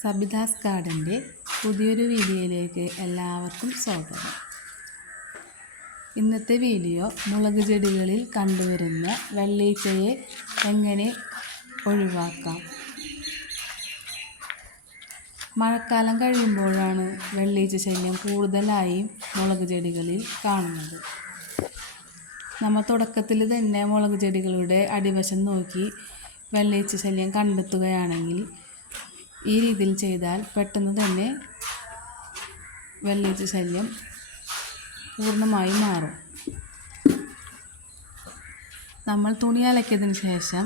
സബിതാസ് ഗാർഡൻ്റെ പുതിയൊരു വീഡിയോയിലേക്ക് എല്ലാവർക്കും സ്വാഗതം. ഇന്നത്തെ വീഡിയോ മുളക് ചെടികളിൽ കണ്ടുവരുന്ന വെള്ളീച്ചയെ എങ്ങനെ ഒഴിവാക്കാം. മഴക്കാലം കഴിയുമ്പോഴാണ് വെള്ളീച്ച ശല്യം കൂടുതലായും മുളക് ചെടികളിൽ കാണുന്നത്. നമ്മൾ തുടക്കത്തിൽ തന്നെ മുളക് ചെടികളുടെ അടിവശം നോക്കി വെള്ളീച്ച ശല്യം കണ്ടെത്തുകയാണെങ്കിൽ ഈ രീതിയിൽ ചെയ്താൽ പെട്ടെന്ന് തന്നെ വെള്ളീച്ച ശല്യം പൂർണ്ണമായി മാറും. നമ്മൾ തുണി അലക്കിയതിന് ശേഷം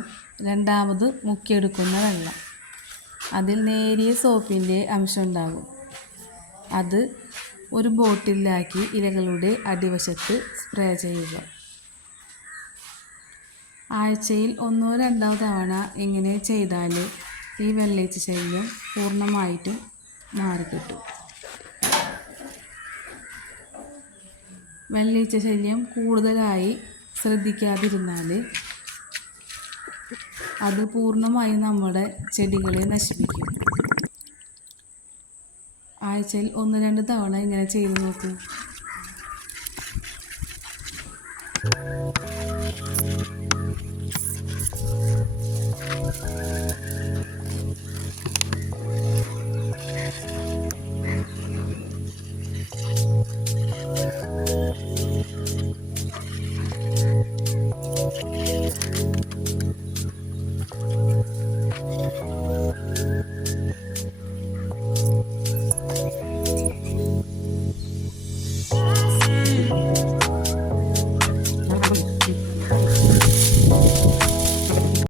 രണ്ടാമത് മുക്കിയെടുക്കുന്ന വെള്ളം, അതിൽ നേരിയ സോപ്പിൻ്റെ അംശം ഉണ്ടാകും. അത് ഒരു ബോട്ടിലാക്കി ഇലകളുടെ അടിവശത്ത് സ്പ്രേ ചെയ്യുക. ആഴ്ചയിൽ 1-2 തവണ ഇങ്ങനെ ചെയ്താൽ ഈ വെള്ളീച്ച ശല്യം പൂർണ്ണമായിട്ടും മാറിക്കിട്ടും. വെള്ളീച്ച ശല്യം കൂടുതലായി ശ്രദ്ധിക്കാതിരുന്നാൽ അത് പൂർണ്ണമായും നമ്മുടെ ചെടികളെ നശിപ്പിക്കും. ആഴ്ചയിൽ 1-2 തവണ ഇങ്ങനെ ചെയ്ത് നോക്കൂ.